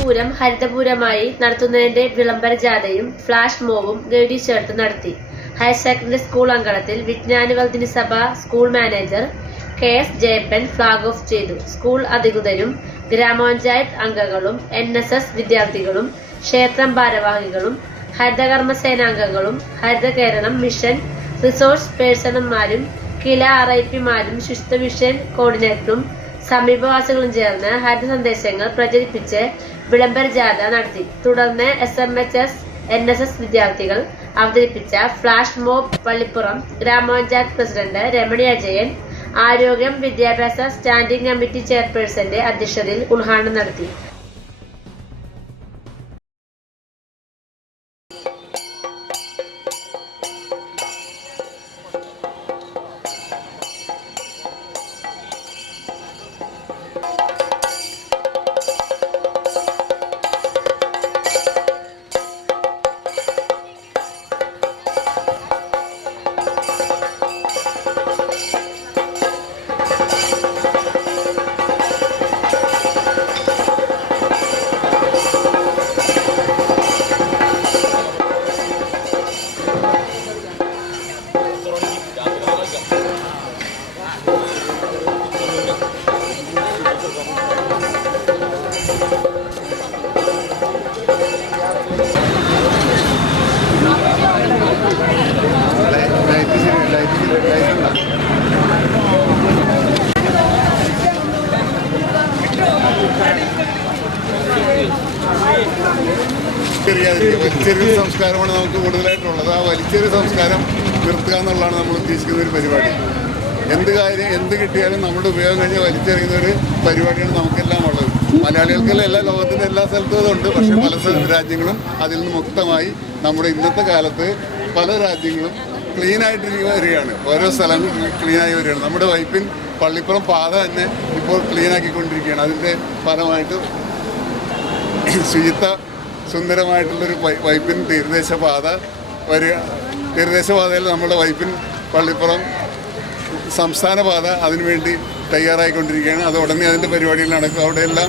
പൂരം ഹരിതപൂരമായി നടത്തുന്നതിന്റെ വിളംബര ജാഥയും ഫ്ലാഷ് മോബും ഗൈഡി ചേർത്ത് നടത്തി. ഹയർ സെക്കൻഡറി സ്കൂൾ അങ്കണത്തിൽ Vijnanavardhini Sabha school manager KS Jayappan flag off ചെയ്തു. സ്കൂൾ അധികൃതരും ഗ്രാമപഞ്ചായത്ത് അംഗങ്ങളും NSS വിദ്യാർത്ഥികളും ക്ഷേത്രം ഭാരവാഹികളും ഹരിതകർമ്മസേനാംഗങ്ങളും ഹരിത കേരളം മിഷൻ റിസോഴ്സ് പേഴ്സണന്മാരും കില RIPമാരും ശുചിത്വ മിഷൻ കോർഡിനേറ്ററും സമീപവാസികളും ചേർന്ന് ഹരിത സന്ദേശങ്ങൾ പ്രചരിപ്പിച്ച് വിളംബര ജാഥ നടത്തി. തുടർന്ന് SMHS NSS വിദ്യാർത്ഥികൾ അവതരിപ്പിച്ച ഫ്ലാഷ് മോബ് പള്ളിപ്പുറം ഗ്രാമപഞ്ചായത്ത് പ്രസിഡന്റ് രമണി അജയൻ, ആരോഗ്യം വിദ്യാഭ്യാസ സ്റ്റാൻഡിംഗ് കമ്മിറ്റി ചെയർപേഴ്സന്റെ അധ്യക്ഷതയിൽ ഉദ്ഘാടനം നടത്തി. വലിച്ചെറിയ സംസ്കാരമാണ് നമുക്ക് കൂടുതലായിട്ടുള്ളത്. ആ വലിച്ചെറിയ സംസ്കാരം നിർത്തുക എന്നുള്ളതാണ് നമ്മൾ ഉദ്ദേശിക്കുന്ന ഒരു പരിപാടി. എന്ത് കിട്ടിയാലും നമ്മുടെ ഉപയോഗം കഴിഞ്ഞ് വലിച്ചെറിയുന്ന ഒരു പരിപാടിയാണ് നമുക്കെല്ലാം ഉള്ളത്. മലയാളികൾക്കെല്ലാം എല്ലാ ലോകത്തിൻ്റെ എല്ലാ സ്ഥലത്തും അതുണ്ട്. പക്ഷേ പല രാജ്യങ്ങളും അതിൽ നിന്ന് മുക്തമായി നമ്മുടെ ഇന്നത്തെ കാലത്ത് പല രാജ്യങ്ങളും ക്ലീനായിട്ട് വരികയാണ്. ഓരോ സ്ഥലങ്ങളും ക്ലീനായി വരികയാണ്. നമ്മുടെ വൈപ്പിൻ പള്ളിപ്പുറം പാത തന്നെ ഇപ്പോൾ ക്ലീനാക്കിക്കൊണ്ടിരിക്കുകയാണ്. അതിൻ്റെ ഫലമായിട്ട് ശുചിത്വ സുന്ദരമായിട്ടുള്ളൊരു വൈപ്പിൻ തീരദേശപാത വരിക. തീരദേശപാതയിൽ നമ്മുടെ വൈപ്പിൻ പള്ളിപ്പുറം സംസ്ഥാന പാത അതിനുവേണ്ടി തയ്യാറായിക്കൊണ്ടിരിക്കുകയാണ്. അത് ഉടനെ അതിൻ്റെ പരിപാടികൾ നടക്കും. അവിടെയെല്ലാം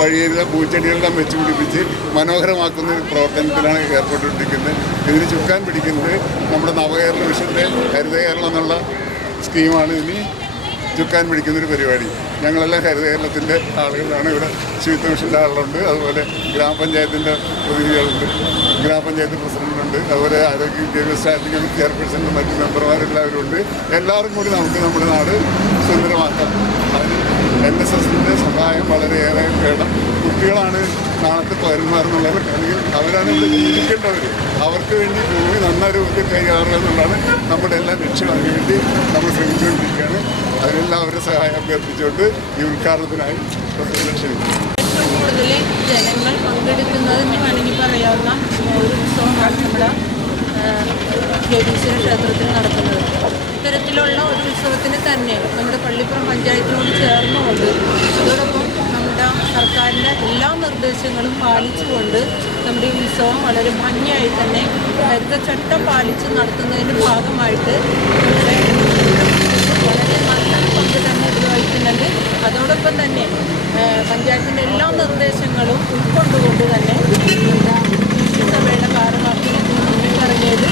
വഴിയിലെ പൂച്ചെടികളെല്ലാം വെച്ച് പിടിപ്പിച്ച് മനോഹരമാക്കുന്ന ഒരു പ്രവർത്തനത്തിലാണ് ഏർപ്പെട്ടുകൊണ്ടിരിക്കുന്നത്. ഇതിന് ചുക്കാൻ പിടിക്കുന്നത് നമ്മുടെ നവകേരള മിഷൻ്റെ ഹരിത കേരളം എന്നുള്ള സ്കീമാണ് ഇനി ചുക്കാൻ പിടിക്കുന്നൊരു പരിപാടി. ഞങ്ങളെല്ലാം ഹരിത കേരളത്തിൻ്റെ ആളുകളാണ്. ഇവിടെ ശുചിത്വ മിഷൻ്റെ ആളുകളുണ്ട്, അതുപോലെ ഗ്രാമപഞ്ചായത്തിൻ്റെ പ്രതിനിധികളുണ്ട്, ഗ്രാമപഞ്ചായത്ത് പ്രസിഡന്റുണ്ട്, അതുപോലെ ആരോഗ്യ വിദ്യാഭ്യാസ സ്റ്റാൻഡിംഗ് കമ്മിറ്റി ചെയർപേഴ്സണും മറ്റു മെമ്പർമാരെല്ലാവരും ഉണ്ട്. എല്ലാവരും കൂടി നമുക്ക് നമ്മുടെ നാട് സുന്ദരമാക്കാം. അതിന് NSSൻ്റെ സഹായം വളരെയേറെ വേണം. കുട്ടികളാണ് നാളത്തെ പൗരന്മാരെന്നുള്ളത്. അല്ലെങ്കിൽ അവരാണ് ഇവിടെ ജീവിക്കേണ്ടവർ. അവർക്ക് വേണ്ടി ഭൂമി നന്നായി രൂപത്തിൽ കൈകാറുക എന്നുള്ളതാണ് നമ്മുടെ എല്ലാ ലക്ഷ്യം. അതിനുവേണ്ടി നമ്മൾ ശ്രമിച്ചുകൊണ്ടിരിക്കുകയാണ്. അതിനെല്ലാവരുടെ സഹായം അഭ്യർത്ഥിച്ചുകൊണ്ട് ഈ ഉദ്ഘാടനത്തിനായി ക്ഷണിക്കുന്നു. ഏറ്റവും കൂടുതൽ ജനങ്ങൾ പങ്കെടുക്കുന്നതെന്ന് വേണമെങ്കിൽ പറയാവുന്ന ഒരു ഉത്സവമാണ് നമ്മുടെ ജ്യോതീശ്വര ക്ഷേത്രത്തിൽ നടക്കുന്നത്. ഇത്തരത്തിലുള്ള ഒരു ഉത്സവത്തിന് തന്നെ നമ്മുടെ പള്ളിപ്പുറം പഞ്ചായത്തിനോട് ചേർന്നുകൊണ്ട് അതോടൊപ്പം നമ്മുടെ സർക്കാരിൻ്റെ എല്ലാ നിർദ്ദേശങ്ങളും പാലിച്ചുകൊണ്ട് നമ്മുടെ ഈ ഉത്സവം വളരെ ഭംഗിയായി തന്നെ ഹരിതചട്ടം പാലിച്ച് നടത്തുന്നതിൻ്റെ ഭാഗമായിട്ട് നമ്മുടെ വളരെ നല്ലൊരു പങ്ക് തന്നെ ഇത് വഹിക്കുന്നുണ്ട്. അതോടൊപ്പം തന്നെ പഞ്ചായത്തിൻ്റെ എല്ലാ നിർദ്ദേശങ്ങളും ഉൾക്കൊണ്ടുകൊണ്ട് തന്നെ സഭയുടെ ഭാരവാഹികൾ മുന്നിട്ടിറങ്ങിയത്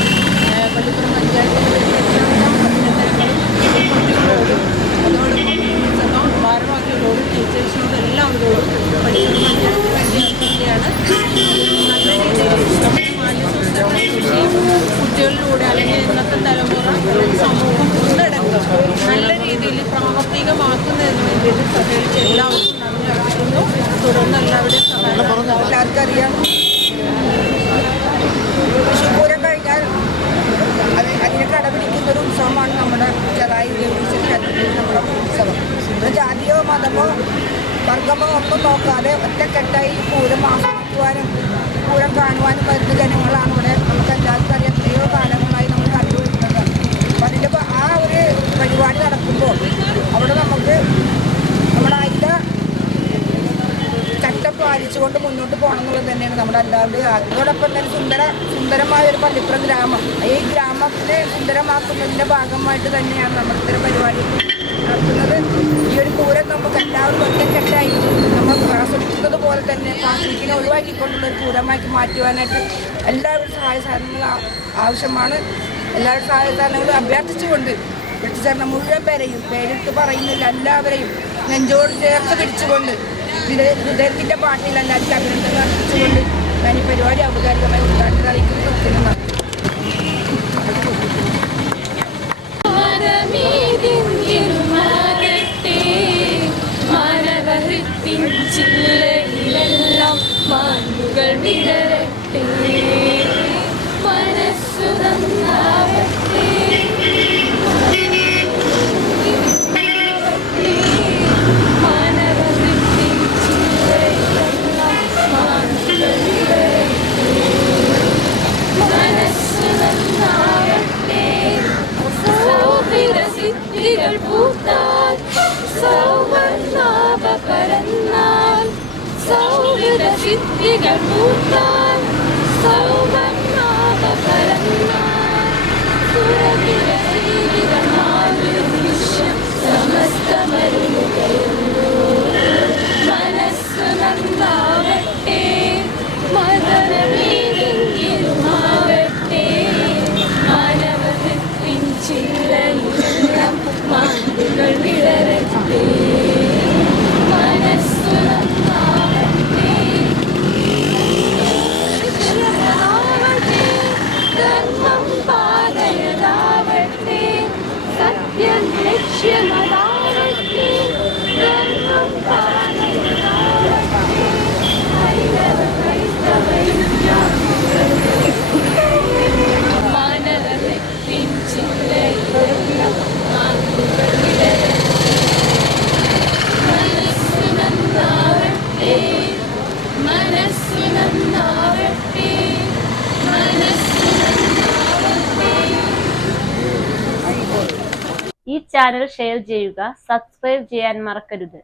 പള്ളിപ്പുറം പഞ്ചായത്തിൻ്റെ എല്ലാ അഭിനന്ദനങ്ങളും കുട്ടികളോടും അതോടൊപ്പം സഭ ഭാരവാഹികളോടും ടീച്ചേഴ്സിനോടും എല്ലാവരോടും പള്ളിപ്പുറം പഞ്ചായത്ത് അഭ്യർത്ഥിക്കുകയാണ്. നല്ല രീതിയിൽ കുട്ടികളിലൂടെ അല്ലെങ്കിൽ ഇന്നത്തെ തലമുറ സമൂഹം ഒന്നടങ്കം നല്ല രീതിയിൽ പ്രാവർത്തികമാക്കുന്നതിന് വേണ്ടിയിട്ട് സഹകരിച്ച എല്ലാവർക്കും നന്ദി അർപ്പിക്കുന്നു. തുടർന്ന് എല്ലാവരുടെയും സഹായം. എല്ലാവർക്കറിയാം, വിഷുപൂരം കഴിഞ്ഞാൽ അതിനെ കടപിടിക്കുന്നൊരു ഉത്സവമാണ് നമ്മുടെ ചെറായി ക്ഷേത്രത്തിൽ നമ്മുടെ ഉത്സവം. ഇവിടെ ജാതിയോ മതമോ വർഗമോ ഒന്നും നോക്കാതെ ഒറ്റക്കെട്ടായി പൂരം ആസ്വദിക്കുവാനും പൂരം കാണുവാനും വരുന്ന ജനങ്ങളാണ് ഇവിടെ. നമുക്ക് എല്ലാവർക്കും അറിയാം, എത്രയോ കാലങ്ങളായി നമ്മൾ കണ്ടുവരുന്നത്. അപ്പം അതിൻ്റെ ആ ഒരു പരിപാടി നടക്കുമ്പോൾ അവിടെ നമുക്ക് നമ്മുടെ അതിൻ്റെ ചട്ടം പാലിച്ചുകൊണ്ട് മുന്നോട്ട് പോകണം എന്നുള്ളത് തന്നെയാണ് നമ്മുടെ എല്ലാവരുടെയും അതോടൊപ്പം തന്നെ സുന്ദരമായ ഒരു പള്ളിപ്പുറം ഗ്രാമം, ഈ ഗ്രാമത്തെ സുന്ദരമാക്കുന്നതിൻ്റെ ഭാഗമായിട്ട് തന്നെയാണ് നമ്മൾ ഇത്തരം പരിപാടി നടത്തുന്നത്. ഈ ഒരു പൂരം നമുക്ക് എല്ലാവരും ഒറ്റക്കെട്ടായി നമ്മൾ ആസ്വദിക്കുന്നത് പോലെ തന്നെ പ്ലാസ്റ്റിക്കിനെ ഒഴിവാക്കിക്കൊണ്ടുള്ള ഒരു പൂരമാക്കി മാറ്റുവാനായിട്ട് എല്ലാവരും സഹായ സഹകരണങ്ങൾ ആവശ്യമാണ്. എല്ലാവരും സഹായ സഹകരണങ്ങൾ അഭ്യർത്ഥിച്ചുകൊണ്ട് ബ്രിട്ടീഷുകാരനെ മുഴുവൻ പേരെയും പേരെടുത്ത് പറയുന്നില്ല, എല്ലാവരെയും നെഞ്ചോട് ചേർത്ത് പിടിച്ചുകൊണ്ട് ഹൃദയത്തിൻ്റെ പാട്ടിൽ എല്ലാവർക്കും അഭിനന്ദനം അർപ്പിച്ചുകൊണ്ട് ഞാൻ ഈ പരിപാടി ഔപചാരികമായി ഉദ്ഘാടനം അറിയിക്കുന്നു. ഈ ചാനൽ ഷെയർ ചെയ്യുക, സബ്സ്ക്രൈബ് ചെയ്യാൻ മറക്കരുത്.